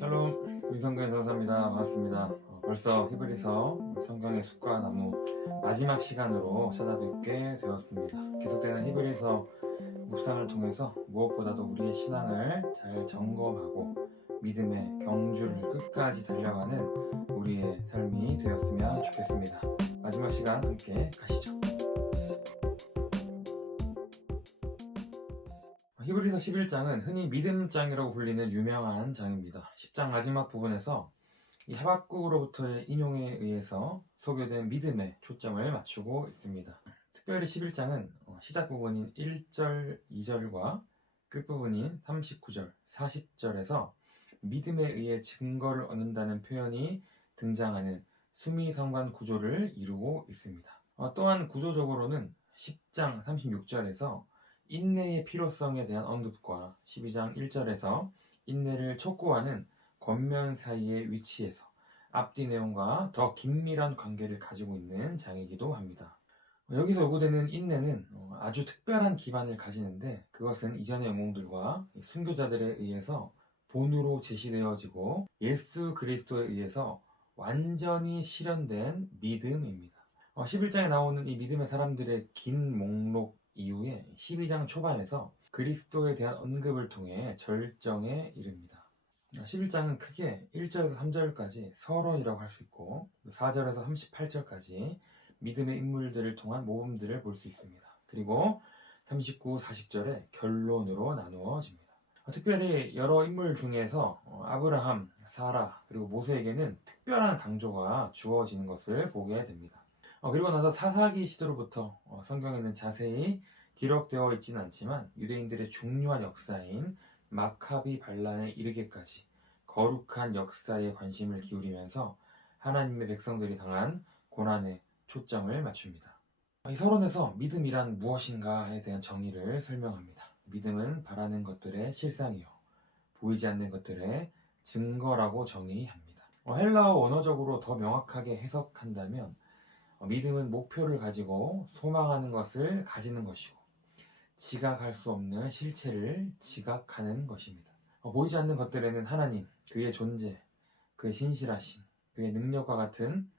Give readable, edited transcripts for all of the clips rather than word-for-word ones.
샬롬, 유성근 전사입니다. 반갑습니다. 벌써 히브리서 성경의 숲과 나무 마지막 시간으로 찾아뵙게 되었습니다. 계속되는 히브리서 묵상을 통해서 무엇보다도 우리의 신앙을 잘 점검하고 믿음의 경주를 끝까지 달려가는 우리의 삶이 되었으면 좋겠습니다. 마지막 시간 함께 가시죠. 히브리서 11장은 흔히 믿음장이라고 불리는 유명한 장입니다. 10장 마지막 부분에서 이 하박국으로부터의 인용에 의해서 소개된 믿음에 초점을 맞추고 있습니다. 특별히 11장은 시작 부분인 1절, 2절과 끝부분인 39절, 40절에서 믿음에 의해 증거를 얻는다는 표현이 등장하는 수미상관 구조를 이루고 있습니다. 또한 구조적으로는 10장 36절에서 인내의 필요성에 대한 언급과 12장 1절에서 인내를 촉구하는 겉면 사이의 위치에서 앞뒤 내용과 더 긴밀한 관계를 가지고 있는 장이기도 합니다. 여기서 요구되는 인내는 아주 특별한 기반을 가지는데 그것은 이전의 영웅들과 순교자들에 의해서 본으로 제시되어지고 예수 그리스도에 의해서 완전히 실현된 믿음입니다. 11장에 나오는 이 믿음의 사람들의 긴 목록 이후에 12장 초반에서 그리스도에 대한 언급을 통해 절정에 이릅니다. 11장은 크게 1절에서 3절까지 서론이라고 할 수 있고 4절에서 38절까지 믿음의 인물들을 통한 모범들을 볼 수 있습니다. 그리고 39, 40절에 결론으로 나누어집니다. 특별히 여러 인물 중에서 아브라함, 사라, 그리고 모세에게는 특별한 강조가 주어지는 것을 보게 됩니다. 그리고 나서 사사기 시대로부터 성경에는 자세히 기록되어 있지는 않지만 유대인들의 중요한 역사인 마카비 반란에 이르기까지 거룩한 역사에 관심을 기울이면서 하나님의 백성들이 당한 고난에 초점을 맞춥니다. 이 서론에서 믿음이란 무엇인가에 대한 정의를 설명합니다. 믿음은 바라는 것들의 실상이요 보이지 않는 것들의 증거라고 정의합니다. 헬라어 원어적으로 더 명확하게 해석한다면 믿음은 목표를 가지고 소망하는 것을 가지는 것이고 지각할 수 없는 실체를 지각하는 것입니다. 보이지 않는 것들에는 하나님, 그의 존재, 그의 신실하심, 그의 능력과 같은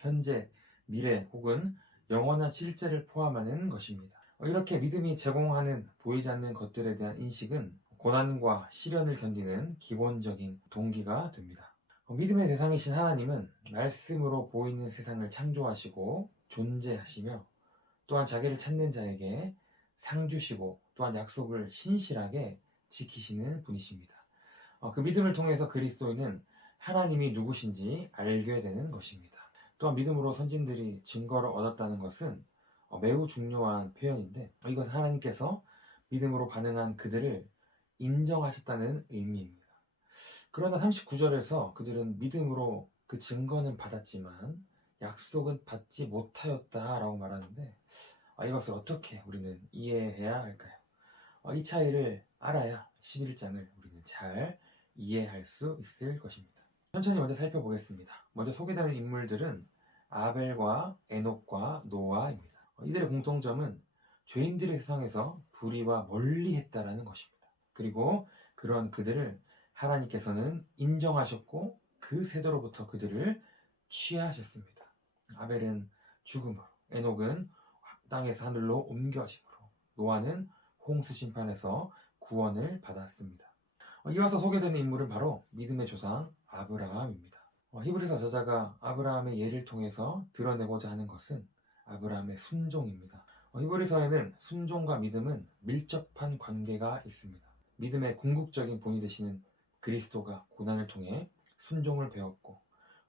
현재, 미래 혹은 영원한 실제를 포함하는 것입니다. 이렇게 믿음이 제공하는 보이지 않는 것들에 대한 인식은 고난과 시련을 견디는 기본적인 동기가 됩니다. 믿음의 대상이신 하나님은 말씀으로 보이는 세상을 창조하시고 존재하시며 또한 자기를 찾는 자에게 상 주시고 또한 약속을 신실하게 지키시는 분이십니다. 그 믿음을 통해서 그리스도인은 하나님이 누구신지 알게 되는 것입니다. 또한 믿음으로 선진들이 증거를 얻었다는 것은 매우 중요한 표현인데 이것은 하나님께서 믿음으로 반응한 그들을 인정하셨다는 의미입니다. 그러나 39절에서 그들은 믿음으로 그 증거는 받았지만 약속은 받지 못하였다라고 말하는데 이것을 어떻게 우리는 이해해야 할까요? 이 차이를 알아야 11장을 우리는 잘 이해할 수 있을 것입니다. 천천히 먼저 살펴보겠습니다. 먼저 소개되는 인물들은 아벨과 에녹과 노아입니다. 이들의 공통점은 죄인들의 세상에서 불의와 멀리 했다라는 것입니다. 그리고 그런 그들을 하나님께서는 인정하셨고 그 세대로부터 그들을 취하셨습니다. 아벨은 죽음으로, 에녹은 땅에서 하늘로 옮겨짐으로, 노아는 홍수 심판에서 구원을 받았습니다. 이어서 소개되는 인물은 바로 믿음의 조상 아브라함입니다. 히브리서 저자가 아브라함의 예를 통해서 드러내고자 하는 것은 아브라함의 순종입니다. 히브리서에는 순종과 믿음은 밀접한 관계가 있습니다. 믿음의 궁극적인 본이 되시는 그리스도가 고난을 통해 순종을 배웠고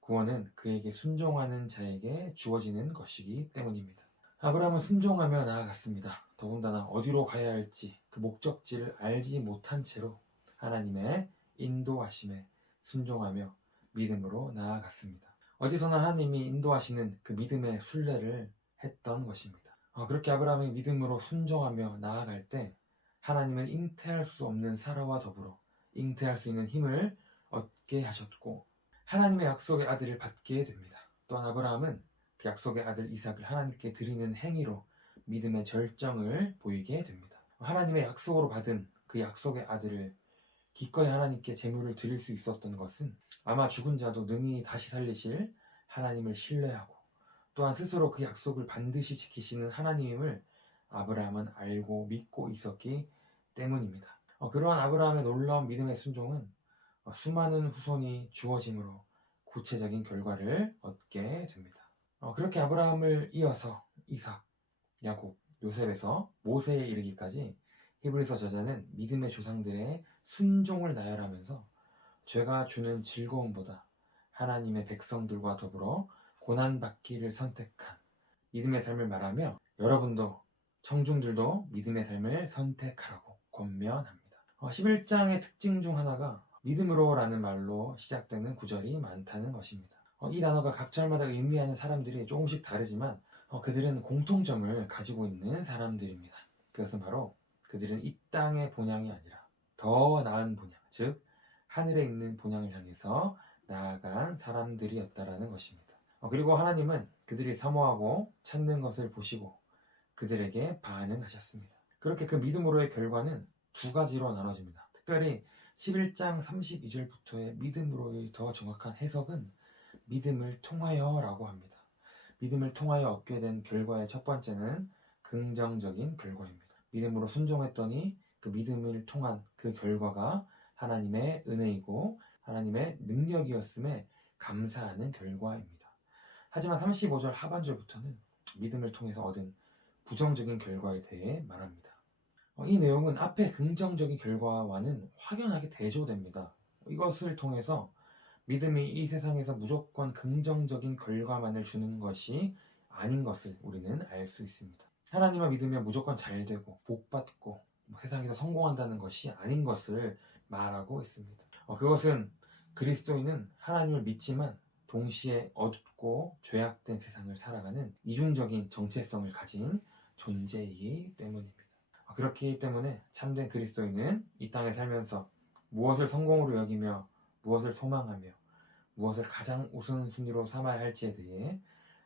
구원은 그에게 순종하는 자에게 주어지는 것이기 때문입니다. 아브라함은 순종하며 나아갔습니다. 더군다나 어디로 가야 할지 그 목적지를 알지 못한 채로 하나님의 인도하심에 순종하며 믿음으로 나아갔습니다. 어디서나 하나님이 인도하시는 그 믿음의 순례를 했던 것입니다. 그렇게 아브라함이 믿음으로 순종하며 나아갈 때 하나님은 잉태할 수 없는 사라와 더불어 잉태할 수 있는 힘을 얻게 하셨고 하나님의 약속의 아들을 받게 됩니다. 또한 아브라함은 그 약속의 아들 이삭을 하나님께 드리는 행위로 믿음의 절정을 보이게 됩니다. 하나님의 약속으로 받은 그 약속의 아들을 기꺼이 하나님께 제물을 드릴 수 있었던 것은 아마 죽은 자도 능히 다시 살리실 하나님을 신뢰하고 또한 스스로 그 약속을 반드시 지키시는 하나님임을 아브라함은 알고 믿고 있었기 때문입니다. 그러한 아브라함의 놀라운 믿음의 순종은 수많은 후손이 주어짐으로 구체적인 결과를 얻게 됩니다. 그렇게 아브라함을 이어서 이삭, 야곱, 요셉에서 모세에 이르기까지 히브리서 저자는 믿음의 조상들의 순종을 나열하면서 죄가 주는 즐거움보다 하나님의 백성들과 더불어 고난받기를 선택한 믿음의 삶을 말하며 여러분도 청중들도 믿음의 삶을 선택하라고 권면합니다. 11장의 특징 중 하나가 믿음으로라는 말로 시작되는 구절이 많다는 것입니다. 이 단어가 각 절마다 의미하는 사람들이 조금씩 다르지만 그들은 공통점을 가지고 있는 사람들입니다. 그것은 바로 그들은 이 땅의 본향이 아니라 더 나은 본향, 즉 하늘에 있는 본향을 향해서 나아간 사람들이었다라는 것입니다. 그리고 하나님은 그들이 사모하고 찾는 것을 보시고 그들에게 반응하셨습니다. 그렇게 그 믿음으로의 결과는 두 가지로 나눠집니다. 특별히 11장 32절부터의 믿음으로의 더 정확한 해석은 믿음을 통하여 라고 합니다. 믿음을 통하여 얻게 된 결과의 첫 번째는 긍정적인 결과입니다. 믿음으로 순종했더니 그 믿음을 통한 그 결과가 하나님의 은혜이고 하나님의 능력이었음에 감사하는 결과입니다. 하지만 35절 하반절부터는 믿음을 통해서 얻은 부정적인 결과에 대해 말합니다. 이 내용은 앞의 긍정적인 결과와는 확연하게 대조됩니다. 이것을 통해서 믿음이 이 세상에서 무조건 긍정적인 결과만을 주는 것이 아닌 것을 우리는 알 수 있습니다. 하나님을 믿으면 무조건 잘되고 복받고 세상에서 성공한다는 것이 아닌 것을 말하고 있습니다. 그것은 그리스도인은 하나님을 믿지만 동시에 어둡고 죄악된 세상을 살아가는 이중적인 정체성을 가진 존재이기 때문입니다. 그렇기 때문에 참된 그리스도인은 이 땅에 살면서 무엇을 성공으로 여기며 무엇을 소망하며 무엇을 가장 우선순위로 삼아야 할지에 대해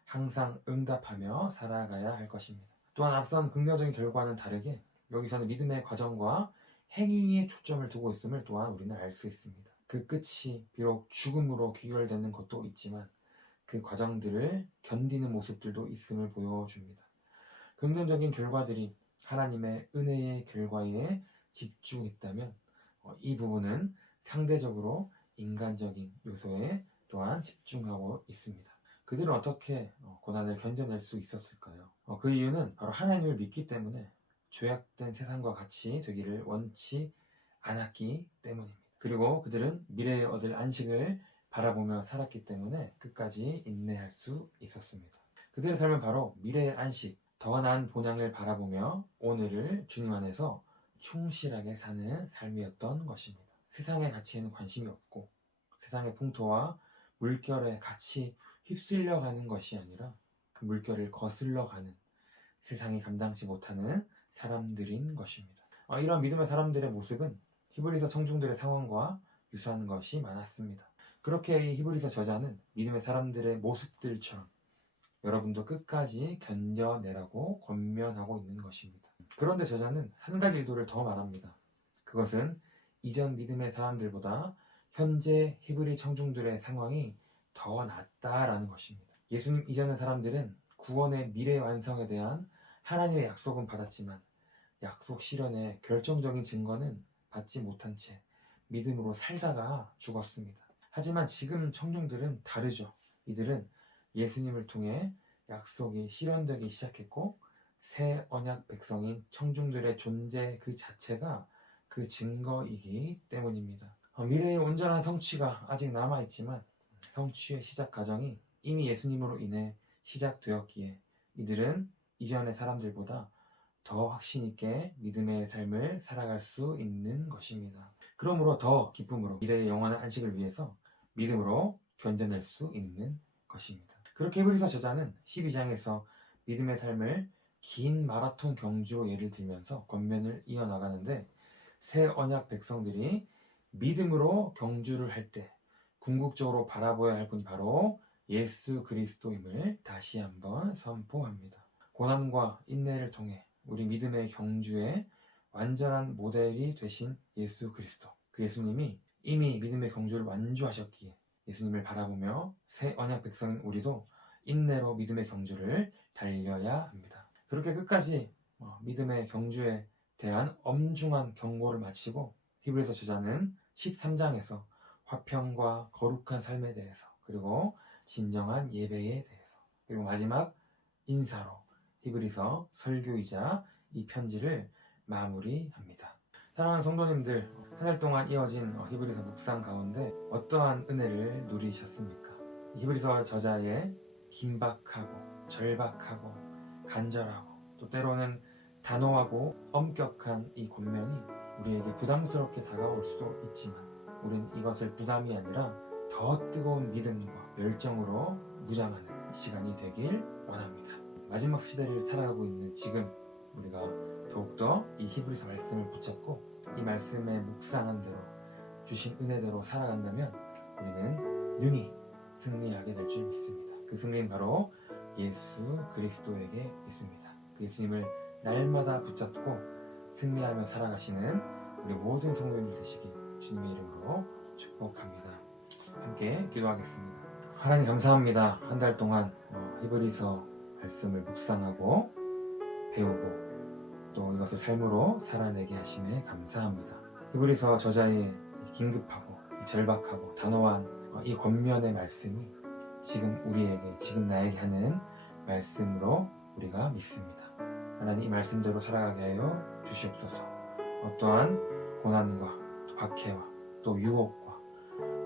항상 응답하며 살아가야 할 것입니다. 또한 앞선 긍정적인 결과는 다르게 여기서는 믿음의 과정과 행위에 초점을 두고 있음을 또한 우리는 알 수 있습니다. 그 끝이 비록 죽음으로 귀결되는 것도 있지만 그 과정들을 견디는 모습들도 있음을 보여줍니다. 긍정적인 결과들이 하나님의 은혜의 결과에 집중했다면 이 부분은 상대적으로 인간적인 요소에 또한 집중하고 있습니다. 그들은 어떻게 고난을 견뎌낼 수 있었을까요? 그 이유는 바로 하나님을 믿기 때문에 죄악된 세상과 같이 되기를 원치 않았기 때문입니다. 그리고 그들은 미래에 얻을 안식을 바라보며 살았기 때문에 끝까지 인내할 수 있었습니다. 그들의 삶은 바로 미래의 안식, 더 나은 본향을 바라보며 오늘을 주님 안에서 충실하게 사는 삶이었던 것입니다. 세상의 가치에는 관심이 없고 세상의 풍토와 물결에 같이 휩쓸려가는 것이 아니라 그 물결을 거슬러가는 세상이 감당치 못하는 사람들인 것입니다. 이런 믿음의 사람들의 모습은 히브리서 청중들의 상황과 유사한 것이 많았습니다. 그렇게 이 히브리서 저자는 믿음의 사람들의 모습들처럼 여러분도 끝까지 견뎌내라고 권면하고 있는 것입니다. 그런데 저자는 한 가지 의도를 더 말합니다. 그것은 이전 믿음의 사람들보다 현재 히브리 청중들의 상황이 더 낫다라는 것입니다. 예수님 이전의 사람들은 구원의 미래 완성에 대한 하나님의 약속은 받았지만 약속 실현의 결정적인 증거는 받지 못한 채 믿음으로 살다가 죽었습니다. 하지만 지금 청중들은 다르죠. 이들은 예수님을 통해 약속이 실현되기 시작했고 새 언약 백성인 청중들의 존재 그 자체가 그 증거이기 때문입니다. 미래의 온전한 성취가 아직 남아있지만 성취의 시작 과정이 이미 예수님으로 인해 시작되었기에 이들은 이전의 사람들보다 더 확신 있게 믿음의 삶을 살아갈 수 있는 것입니다. 그러므로 더 기쁨으로 미래의 영원한 안식을 위해서 믿음으로 견뎌낼 수 있는 것입니다. 그렇게 히브리서 저자는 12장에서 믿음의 삶을 긴 마라톤 경주로 예를 들면서 권면을 이어나가는데 새 언약 백성들이 믿음으로 경주를 할 때 궁극적으로 바라보아야 할 분이 바로 예수 그리스도임을 다시 한번 선포합니다. 고난과 인내를 통해 우리 믿음의 경주의 완전한 모델이 되신 예수 그리스도, 그 예수님이 이미 믿음의 경주를 완주하셨기에 예수님을 바라보며 새 언약 백성인 우리도 인내로 믿음의 경주를 달려야 합니다. 그렇게 끝까지 믿음의 경주에 대한 엄중한 경고를 마치고 히브리서 저자는 13장에서 화평과 거룩한 삶에 대해서, 그리고 진정한 예배에 대해서, 그리고 마지막 인사로 히브리서 설교이자 이 편지를 마무리합니다. 사랑하는 성도님들, 한 달 동안 이어진 히브리서 묵상 가운데 어떠한 은혜를 누리셨습니까? 히브리서 저자의 긴박하고 절박하고 간절하고 또 때로는 단호하고 엄격한 이 권면이 우리에게 부담스럽게 다가올 수도 있지만 우린 이것을 부담이 아니라 더 뜨거운 믿음과 열정으로 무장하는 시간이 되길 원합니다. 마지막 시대를 살아가고 있는 지금 우리가 더욱더 이 히브리서 말씀을 붙잡고 이 말씀에 묵상한 대로 주신 은혜대로 살아간다면 우리는 능히 승리하게 될 줄 믿습니다. 그 승리는 바로 예수 그리스도에게 있습니다. 그 예수님을 날마다 붙잡고 승리하며 살아가시는 우리 모든 성도님들 되시길 주님의 이름으로 축복합니다. 함께 기도하겠습니다. 하나님 감사합니다. 한 달 동안 히브리서 말씀을 묵상하고 배우고 또 이것을 삶으로 살아내게 하심에 감사합니다. 히브리서 저자의 긴급하고 절박하고 단호한 이 권면의 말씀이 지금 우리에게, 지금 나에게 하는 말씀으로 우리가 믿습니다. 하나님 이 말씀대로 살아가게 하여 주시옵소서. 어떠한 고난과 또 박해와 또 유혹과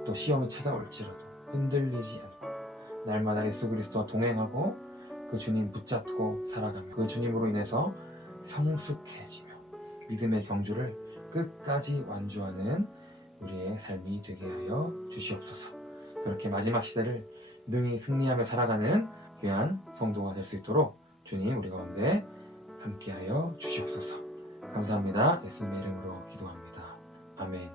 또 시험이 찾아올지라도 흔들리지 않고 날마다 예수 그리스도와 동행하고 그 주님 붙잡고 살아가며 그 주님으로 인해서 성숙해지며 믿음의 경주를 끝까지 완주하는 우리의 삶이 되게 하여 주시옵소서. 그렇게 마지막 시대를 능히 승리하며 살아가는 귀한 성도가 될 수 있도록 주님 우리 가운데 함께하여 주시옵소서. 감사합니다. 예수님의 이름으로 기도합니다. 아멘.